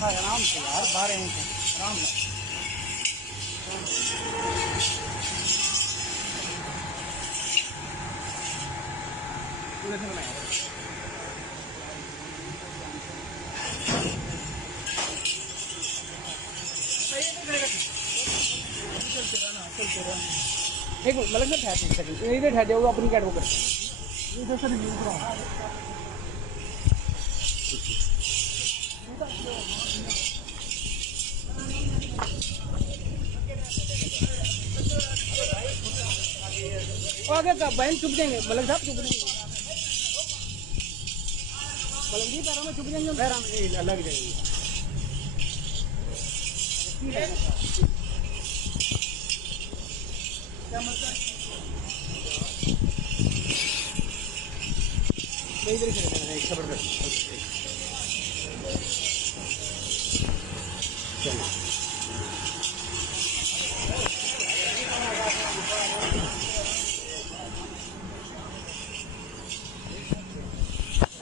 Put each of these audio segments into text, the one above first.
आराम से यार, 12 इंच आराम से। एक मतलब सर ठहर सेकंड, इधर ठहर जाओ, अपनी कैट वो करते हैं इधर सर यूज करो। आगे का बहन चुप जाएंगे, मलक साहब चुप जाएंगे, मलक जी पैरों में चुप जाएंगे, पैरों में अलग जाएंगे। क्या मतलब इधर से एक जबरदस्त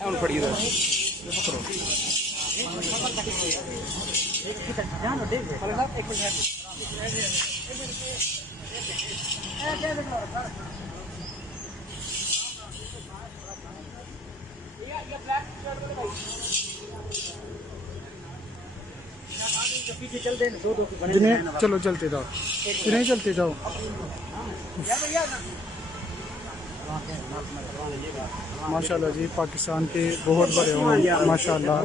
उन पड़ी इधर पकड़ो ध्यान देख एक मिनट पीछे चल देना, दो जिन्हें चलो चलते जाओ, जिन्हें चलते जाओ। माशाल्लाह जी, पाकिस्तान के बहुत बड़े हों माशाल्लाह।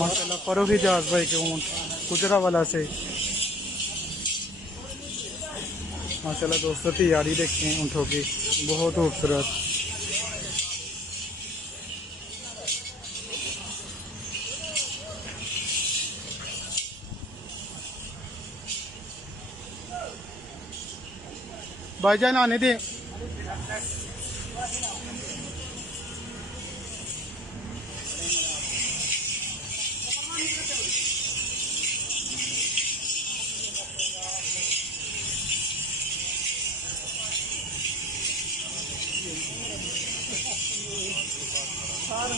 माशाल्लाह फरोगी जहाज भाई के ऊँट गुजरावाला से। माशाल्लाह दोस्तों, तैयारी देखें ऊँटों की, बहुत खूबसूरत। भाईजान आने दें। सारा